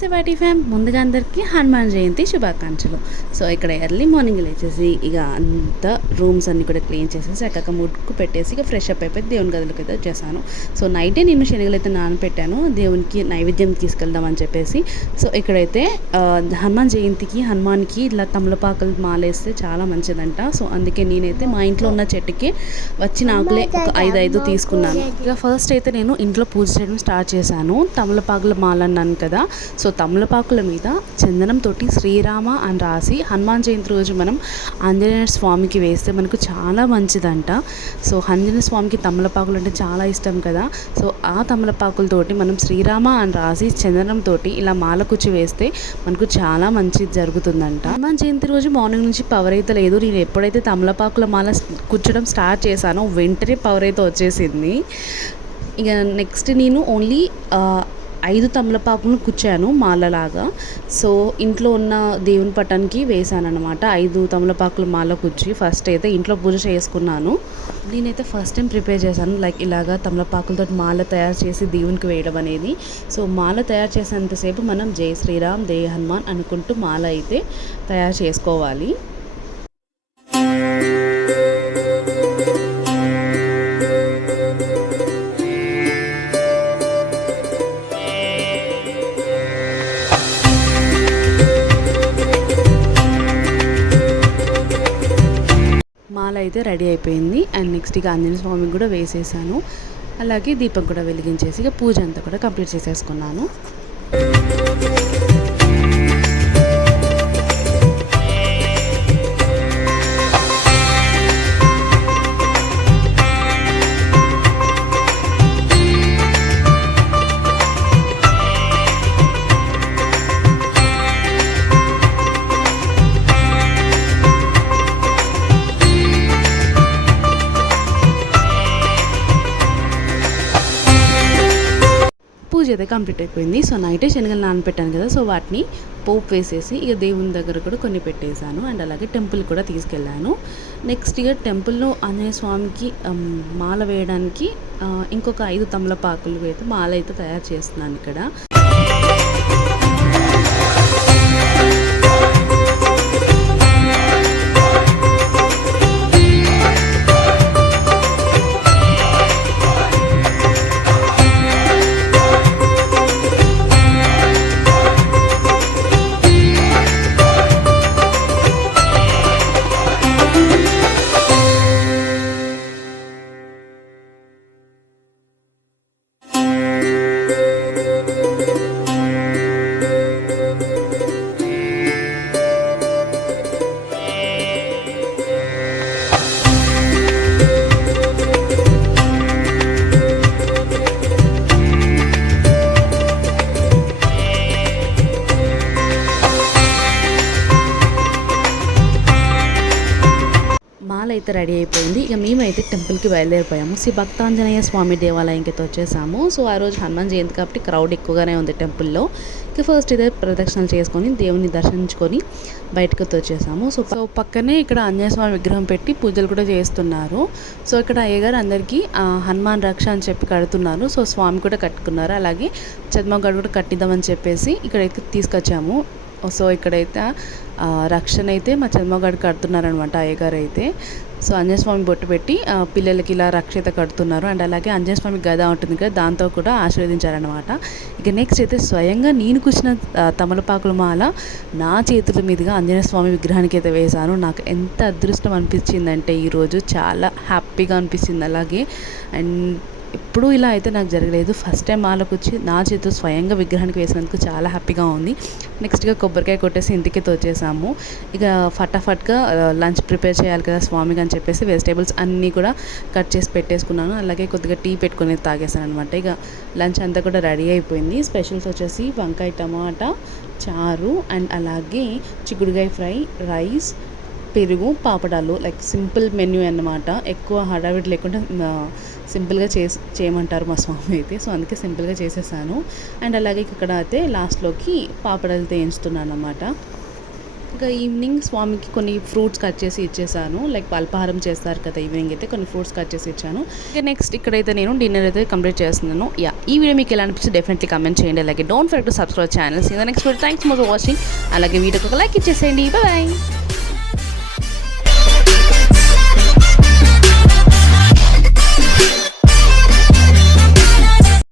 నమస్తే వాటి ఫ్యామ్. ముందుగా అందరికీ హనుమాన్ జయంతి శుభాకాంక్షలు. సో ఇక్కడ ఎర్లీ మార్నింగ్ లేచేసి ఇక అంతా రూమ్స్ అన్నీ కూడా క్లీన్ చేసేసి చక్కగా ముట్టుకు పెట్టేసి ఇక ఫ్రెష్ అప్ అయిపోయి దేవుని గదిలోకి అయితే వచ్చేసాను. సో నైటే నేను శనగలు అయితే నానపెట్టాను దేవునికి నైవేద్యం తీసుకెళ్దామని చెప్పేసి. సో ఇక్కడైతే హనుమాన్ జయంతికి హనుమాన్కి ఇలా తమలపాకులు మాలేస్తే చాలా మంచిదంట. సో అందుకే నేనైతే మా ఇంట్లో ఉన్న చెట్టుకి వచ్చిన ఆకులే ఒక 5 తీసుకున్నాను. ఇక ఫస్ట్ అయితే నేను ఇంట్లో పూజ చేయడం స్టార్ట్ చేశాను. తమలపాకుల మాల అన్నాను కదా. సో తమలపాకుల మీద చందనంతో శ్రీరామ అని రాసి హనుమాన్ జయంతి రోజు మనం ఆంజనేయ స్వామికి వేస్తే మనకు చాలా మంచిదంట. సో ఆంజనేయ స్వామికి తమలపాకులు అంటే చాలా ఇష్టం కదా. సో ఆ తమలపాకులతోటి మనం శ్రీరామ అని రాసి చందనంతో ఇలా మాల కుచ్చి వేస్తే మనకు చాలా మంచిది జరుగుతుందంట. హనుమాన్ జయంతి రోజు మార్నింగ్ నుంచి పవర్ అయితే లేదు. నేను ఎప్పుడైతే తమలపాకుల మాల కుచ్చడం స్టార్ట్ చేశానో వెంటనే పవర్ అయితే వచ్చేసింది. ఇక నెక్స్ట్ నేను ఓన్లీ 5 తమలపాకులను కుచ్చాను మాలలాగా. సో ఇంట్లో ఉన్న దేవుని పటానికి వేసాను అనమాట 5 తమలపాకుల మాల కుచ్చి ఫస్ట్ అయితే ఇంట్లో పూజ చేసుకున్నాను. నేనైతే ఫస్ట్ టైం ప్రిపేర్ చేశాను లైక్ ఇలాగా తమలపాకులతో మాల తయారు చేసి దేవునికి వేయడం అనేది. సో మాల తయారు చేసేంతసేపు మనం జై శ్రీరామ్ జై హనుమాన్ అనుకుంటూ మాల అయితే తయారు చేసుకోవాలి. మాల అయితే రెడీ అయిపోయింది. అండ్ నెక్స్ట్ ఇక ఆంజనేయ స్వామికి కూడా వేసేసాను. అలాగే దీపం కూడా వెలిగించేసి ఇక పూజ అంతా కూడా కంప్లీట్ చేసేసుకున్నాను. పూజ అయితే కంప్లీట్ అయిపోయింది. సో నైటే శనగలు నానపెట్టాను కదా. సో వాటిని పోపు వేసేసి ఇక దేవుని దగ్గర కూడా కొన్ని పెట్టేశాను. అండ్ అలాగే టెంపుల్ కూడా తీసుకెళ్ళాను. నెక్స్ట్ ఇక టెంపుల్లో ఆంజనేయ స్వామికి మాల వేయడానికి ఇంకొక 5 తమలపాకులు అయితే మాల అయితే తయారు చేస్తున్నాను ఇక్కడ. మాల అయితే రెడీ అయిపోయింది. ఇక మేమైతే టెంపుల్కి బయలుదేరిపోయాము. శ్రీ భక్తాంజనేయ స్వామి దేవాలయంకి అయితే వచ్చేసాము. సో ఆ రోజు హనుమాన్ జయంతి కాబట్టి క్రౌడ్ ఎక్కువగానే ఉంది టెంపుల్లో. ఇక ఫస్ట్ అయితే ప్రదక్షిణలు చేసుకొని దేవుని దర్శించుకొని బయటకు వచ్చేసాము. సో పక్కనే ఇక్కడ ఆంజనేయ స్వామి విగ్రహం పెట్టి పూజలు కూడా చేస్తున్నారు. సో ఇక్కడ అయ్యగారు అందరికీ హనుమాన్ రక్ష అని చెప్పి కడుతున్నారు. సో స్వామి కూడా కట్టుకున్నారు. అలాగే చద్మగడ్ కూడా కట్టిద్దామని చెప్పేసి ఇక్కడైతే తీసుకొచ్చాము. సో ఇక్కడైతే రక్షణ అయితే మా చంద్మగాడు కడుతున్నారనమాట అయ్యగారు అయితే. సో ఆంజనేయ స్వామి బొట్టు పెట్టి పిల్లలకి ఇలా రక్షత కడుతున్నారు. అండ్ అలాగే ఆంజనేయ స్వామి గద ఉంటుంది కదా దాంతో కూడా ఆశీర్వదించారనమాట. ఇక నెక్స్ట్ అయితే స్వయంగా నేను కూర్చున్న తమలపాకుల మాల నా చేతుల మీదుగా ఆంజనేయ స్వామి విగ్రహానికి అయితే వేశాను. నాకు ఎంత అదృష్టం అనిపించిందంటే ఈరోజు చాలా హ్యాపీగా అనిపించింది. అలాగే అండ్ ఎప్పుడూ ఇలా అయితే నాకు జరగలేదు. ఫస్ట్ టైం మాలకు వచ్చి నా చేతితో స్వయంగా విగ్రహానికి వేసినందుకు చాలా హ్యాపీగా ఉంది. నెక్స్ట్గా కొబ్బరికాయ కొట్టేసి ఇంటికి తోచేసాము. ఇక ఫటాఫట్గా లంచ్ ప్రిపేర్ చేయాలి కదా స్వామికి అని చెప్పేసి వెజిటేబుల్స్ అన్నీ కూడా కట్ చేసి పెట్టేసుకున్నాను. అలాగే కొద్దిగా టీ పెట్టుకుని తాగేసాను అనమాట. ఇక లంచ్ అంతా కూడా రెడీ అయిపోయింది. స్పెషల్స్ వచ్చేసి వంకాయ టమాటా చారు అండ్ అలాగే చిక్కుడుకాయ ఫ్రై, రైస్, పెరుగు, పాపడాలు లైక్ సింపుల్ మెన్యూ అన్నమాట. ఎక్కువ హడావిడి లేకుండా సింపుల్గా చేయమంటారు మా స్వామి అయితే. సో అందుకే సింపుల్గా చేసేసాను. అండ్ అలాగే ఇక్కడ అయితే లాస్ట్లోకి పాపడాలు వేయించుతున్నాను అన్నమాట. ఇంకా ఈవినింగ్ స్వామికి కొన్ని ఫ్రూట్స్ కట్ చేసి ఇచ్చేసాను. లైక్ అల్పాహారం చేస్తారు కదా ఈవినింగ్ అయితే కొన్ని ఫ్రూట్స్ కట్ చేసి ఇచ్చాను. ఇంకా నెక్స్ట్ ఇక్కడైతే నేను డిన్నర్ అయితే కంప్లీట్ చేస్తున్నాను. ఈ వీడియో మీకు ఎలా అనిపిస్తే డెఫినెట్లీ కమెంట్ చేయండి. అలాగే don't forget to subscribe channel. Next video thanks for watching. అలాగే వీడియోకి ఒక లైక్ ఇచ్చేసేయండి. బాయ్.